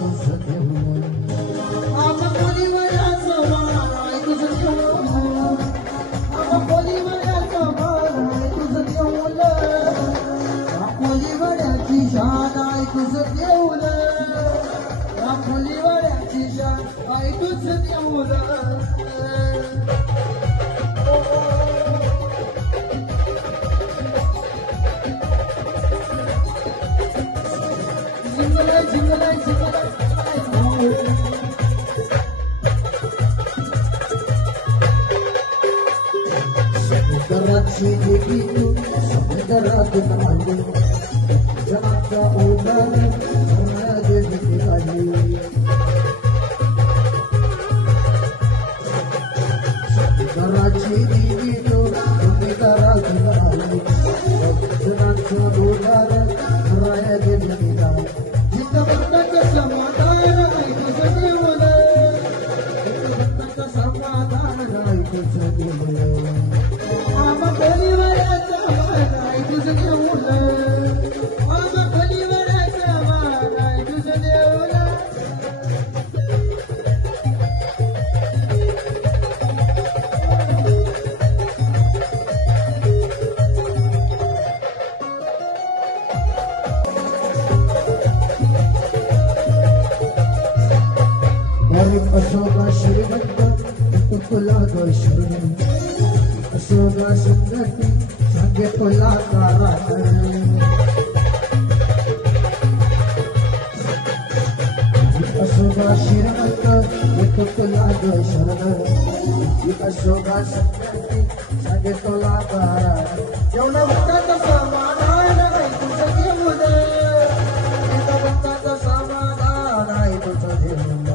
तुझं देऊळ आम कोलीवाड्याचं माळ आहे तुझं देऊळ आम कोलीवाड्याचं माळ आहे तुझं देऊळ कोलीवाड्याची शान आहे तुझं देऊळ कोलीवाड्याची शान आहे तुझं देऊळ जिंगलाय समुद्राची देवी तू समुद्रातून आली जगाचा ओढार देवी निघाली समुद्राची देवी तू समुद्रातून आली जगाचा ओढार देवी निघाली जिथं समाधान नाही तुझं देऊळ समाधान नाही तुझं देऊळ आम कोलीवाड्याचं माळ आहे तुझं देऊळ आम कोलीवाड्याचं माळ आहे तुझं देऊळ अशोका श्रीमंत तुला ग श्री अशोका सुंदरी सांगे तुला तारा अशोका श्रीमंत तुला ग शरण अशोका सुंदरी सांगे तुला तारा जेवढं भक्ताचं समाधान नाही तुझं देऊळ भक्ताचं समाधान आहे तुझं देऊळ